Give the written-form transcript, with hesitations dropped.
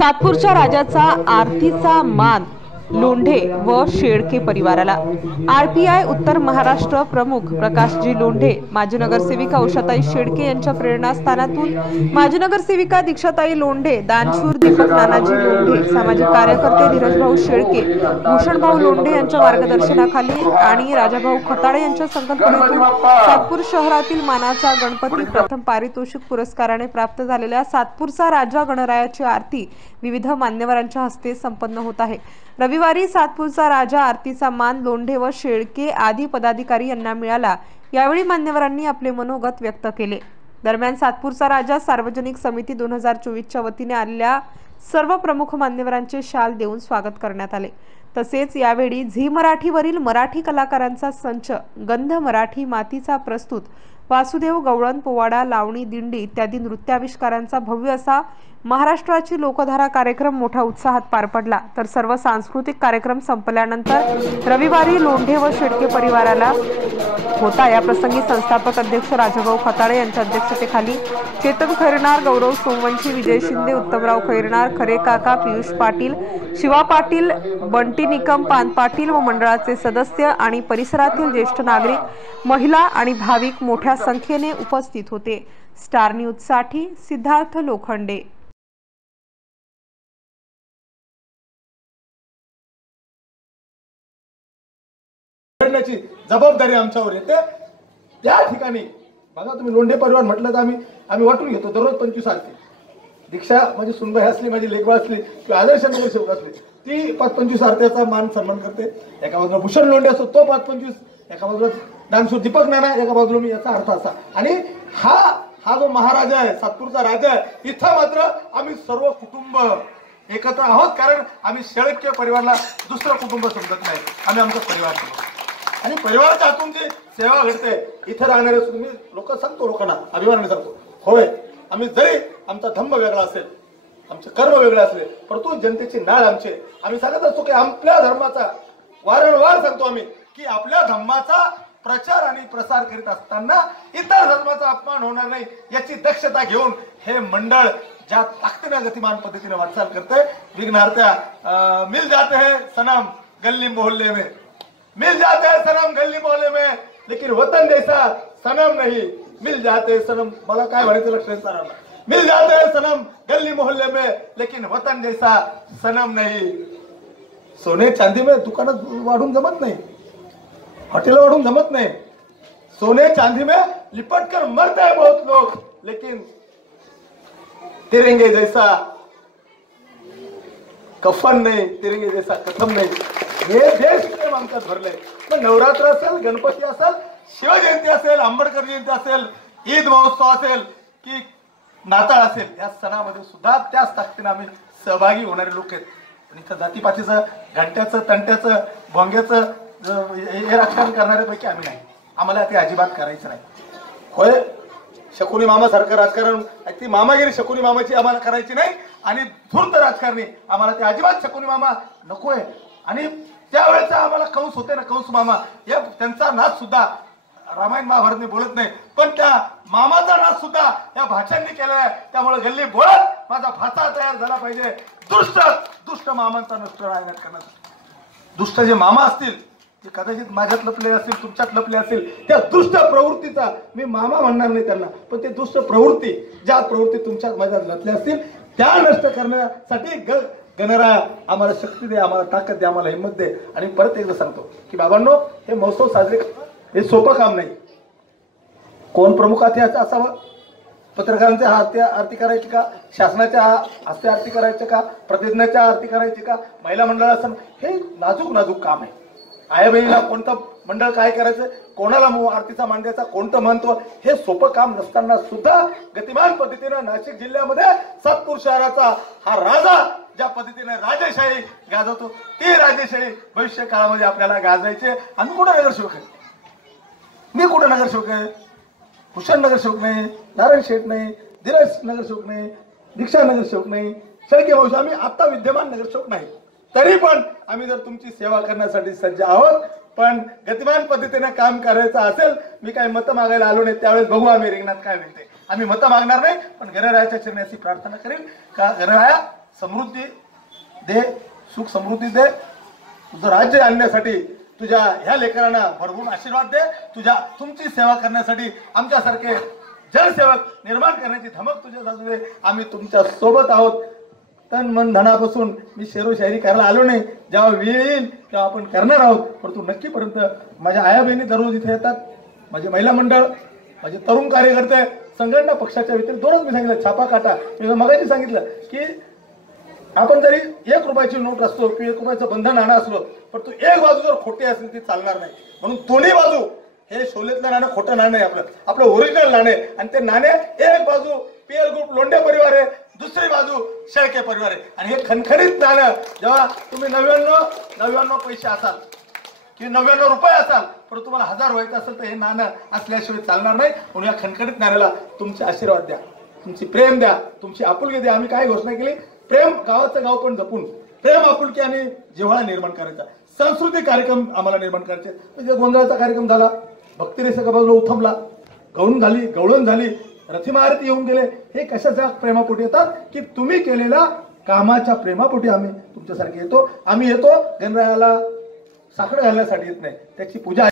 सातपूरच्या राजाचा आरतीचा मान लोंढे व शेळके परिवाराला। आरपीआय उत्तर महाराष्ट्र प्रमुख प्रकाशजी लोंढे, माजी नगरसेविका उषाताई शेळके यांच्या प्रेरणास्थानातून माजी नगरसेविका दीक्षाताई लोंढे, दानशूर दीपक नानाजी लोंढे, सामाजिक कार्यकर्ते धीरजभाऊ शेळके, भूषणभाऊ लोंढे यांच्या मार्गदर्शनाखाली आणि राजाभाऊ खताळे यांच्या संकल्पनेतून सातपूर शहरातील मानाचा गणपती प्रथम पारितोषिक पुरस्काराने प्राप्त झालेल्या सातपूरचा राजा गणरायाची आरती विविध मान्यवरांच्या हस्ते संपन्न होत आहे। रविवारी सातपूरचा राजा आरतीचा मान लोंढे व शेळके आदी पदाधिकारी यांना मिळाला। यावेळी मान्यवरांनी आपले मनोगत व्यक्त केले। दरम्यान सातपूरचा राजा सार्वजनिक समिती 2024च्या वतीने आलेल्या सर्व प्रमुख मान्यवरांचे शाल देऊन स्वागत करण्यात आले। तसेच यावेळी झी मराठीवरील मराठी कलाकारांचा संच, गंध मराठी मातीचा प्रस्तुत, वासुदेव गवळण, पोवाडा, लावणी, दिंडी इत्यादी नृत्याविष्कारांचा भव्य असा महाराष्ट्राची लोकधारा कार्यक्रम मोठ्या उत्साहात पार पडला। तर सर्व सांस्कृतिक कार्यक्रम संपल्यानंतर रविवारी लोंढे व शेळके परिवाराला होता। या प्रसंगी संस्थापक अध्यक्ष राजाभाऊ खताळे यांच्या अध्यक्षतेखाली चेतन खैरनार, गौरव सोमवंशी, विजय शिंदे, उत्तमराव खैरनार, खरे काका, पियुष पाटील, शिवा पाटील, बंटी निकम, पान पाटील व मंडळाचे सदस्य आणि परिसरातील ज्येष्ठ नागरिक, महिला आणि भाविक मोठ्या संख्येने उपस्थित होते। स्टार न्यूज साठी सिद्धार्थ लोखंडे। जबाबदारी आमच्यावर येते। त्या ठिकाणी बघा, तुम्ही लोंढे परिवार म्हटलं तर आम्ही वाटून घेतो। दररोज 25 आरती, दीक्षा माझी सुनबाई असली, माझी लेकवा असली किंवा आदर्श नगरसेवक असली, ती 5-25 आरत्याचा मान सन्मान करते। एका बाजूला भूषण लोंढे असतो, तो 5-25, एका बाजूला दानशूर दीपक नाना, एका बाजूला मी। याचा अर्थ असा, आणि हा जो महाराजा आहे, सातपूरचा राजा आहे, इथं मात्र आम्ही सर्व कुटुंब एकत्र आहोत। कारण आम्ही शेळके परिवाराला दुसरं कुटुंब समजत नाही, आम्ही आमचा परिवार समजतो आणि परिवाराच्या हातून जी सेवा घडते इथे राहणारे मी लोक सांगतो, लोकांना अभिमानाने सांगतो, होय आम्ही जरी आमचा धम्म वेगळा असेल, आमचे कर्म वेगळे असले, परंतु जनतेची नाळ आमची। आम्ही सांगत असतो की आपल्या धर्माचा वारंवार सांगतो आम्ही की आपल्या धर्माचा प्रचार आणि प्रसार करीत असताना इतर धर्माचा अपमान होणार नाही याची दक्षता घेऊन हे मंडळ ज्या ताकदीने गतिमान पद्धतीने वाटचाल करते। विघ्नार्त्या मिल जाते हैं सनम गली मोहल्ले में, मिल जाते हैं सनम गली मोहल्ले में, लेकिन वतन जैसा सनम नहीं। मिल जाते हैं सनम, मला काय म्हणायचं लक्षात येणार नाही। मिल जाते हैं सनम गली मोहल्ले में, लेकिन वतन जैसा सनम नहीं। सोने चांदी में दुकानात वाढून जमत नाही, हॉटेल वाढून जमत नाही। सोने चांदी में लिपट कर मरते हैं बहुत लोग, लेकिन तिरंगे जैसा कफन नहीं, तिरंगे जैसा कथम नहीं। हे देश प्रेम आमच्यात भरले। पण नवरात्र असेल, गणपती असेल, शिवजयंती असेल, आंबेडकर जयंती असेल, ईद महोत्सव असेल की नाताळ असेल, या सणामध्ये सुद्धा त्याच ताकदीने आम्ही सहभागी होणारे लोक आहेत। पण इथं जातीपातीचं, घंट्याचं, तंट्याचं, भोंग्याचं हे राजकारण करणाऱ्यापैकी आम्ही नाही। आम्हाला ते अजिबात करायचं नाही। होय, शकुनी मामा सारखं राजकारण, ती मामागिरी शकुनी मामाची आम्हाला करायची नाही, आणि धूर्त राजकारणी आम्हाला ते अजिबात शकुनी मामा नकोय। आणि त्यावेळेचा आम्हाला कंस होते ना, कंस मामा, या त्यांचा नाच सुद्धा रामायण महाभारतने बोलत नाही, पण त्या मामाचा नाच सुद्धा या भाषांनी केलेला आहे। त्यामुळे गल्ली बोलत माझा भाचा तयार झाला पाहिजे। दुष्ट मामांचा नष्ट राहण्यात करण्यात, दुष्ट जे मामा असतील, जे कदाचित माझ्यात लपले असतील, तुमच्यात लपले असतील, त्या दुष्ट प्रवृत्तीचा मी मामा म्हणणार नाही त्यांना, पण ते दुष्ट प्रवृत्ती, ज्या प्रवृत्ती तुमच्यात माझ्यात लपल्या असतील त्या नष्ट करण्यासाठी गणराया आम्हाला शक्ती दे, आम्हाला ताकद दे, आम्हाला हिंमत दे। आणि परत एकदा सांगतो की बाबांनो, हे महोत्सव साजरे करणं हे सोपं काम नाही। कोण प्रमुख अतिथी असावं, पत्रकारांच्या आरती करायची का, शासनाच्या हस्ते आरती करायची का, प्रतिज्ञाच्या आरती करायची का, महिला मंडळाचं, हे नाजूक काम आहे। आई बहिणीला कोणतं मंडळ काय करायचं, कोणाला आरतीचा मान द्यायचा, कोणतं महत्व, हे सोपं काम नसताना सुद्धा गतिमान पद्धतीने नाशिक जिल्ह्यामध्ये सातपूर शहराचा हा राजा ज्या पद्धतीने राजेशाही गाजवतो, ती राजेशाही भविष्य काळामध्ये आपल्याला गाजायचे। आम्ही कुठं नगरसेवक आहे, मी कुठं नगरसेवक आहे, भूषण नगरसेवक नाही, नारायण शेठ नाही, धीरज नगरसेवक नाही, दीक्षा नगरसेवक नाही, शेळके भाऊ आम्ही आता विद्यमान नगरसेवक नाही। तरी पण आम्ही जर तुमची सेवा करण्यासाठी सज्ज आहोत, पण गतिमान पद्धतीने काम करायचं असेल, मी काही मतं मागायला आलो नाही, त्यावेळेस बघू आम्ही रिंगणात काय मिळते। आम्ही मतं मागणार नाही, पण गणरायाच्या चरणी अशी प्रार्थना करेन का गणराया समृद्धी दे, सुख समृद्धी दे, तुझं राज्य आणण्यासाठी तुझ्या ह्या लेकरांना भरभरून आशीर्वाद दे, तुमची सेवा करण्यासाठी आमच्यासारखे जनसेवक निर्माण करण्याची धमक तुझ्या साजू दे. आम्ही तुमच्या सोबत आहोत. तन मन धनापासून मी शेरो शायरी करायला आलो नाही, जेव्हा वेळ येईल तेव्हा आपण करणार आहोत. परंतु नक्कीपर्यंत माझ्या आया बहिणी दररोज इथे येतात, माझे महिला मंडळ, माझे तरुण कार्यकर्ते, संघटना पक्षाच्या व्यतिरिक्त दोनच मी सांगितलं छापा काटा. मी मगाशी सांगितलं की आपण जरी 1 रुपयाची नोट असतो किंवा 1 रुपयाचं बंधन आणा असलो, पण तो एक बाजू जर खोटी असेल ती चालणार नाही. म्हणून दोन्ही बाजू, हे शोलेतलं नाणं खोटं नाणं आहे, आपलं ओरिजिनल नाणे. आणि ते नाणे एक बाजू पीएल ग्रुप लोंढे परिवार आहे, दुसरी बाजू शेळके परिवार आहे. आणि हे खणखणीत नाणं जेव्हा तुम्ही 99 पैसे असाल की 99 रुपये असाल, पण तुम्हाला 1000 व्हायचं असेल तर हे नाणं असल्याशिवाय चालणार नाही. म्हणून या खणखणीत नाण्याला तुमचे आशीर्वाद द्या, तुमची प्रेम द्या, तुमची आपुलकी द्या. आम्ही काय घोषणा केली, प्रेम गावाचं गाव पण जपून प्रेम आपुलकी आणि जिव्हाळा निर्माण करायचा. सांस्कृतिक कार्यक्रम आम्हाला निर्माण करायचे. म्हणजे गोंधळाचा कार्यक्रम झाला, भक्तिरेस एका बाजूला उथमला, गवळण झाली, रथीमहारती येऊन गेले. हे कशाच्या प्रेमापोटी येतात की तुम्ही केलेल्या कामाच्या प्रेमापोटी आम्ही तुमच्यासारखे येतो. आम्ही येतो गणरायाला साखर घालण्यासाठी येत नाही, त्याची पूजा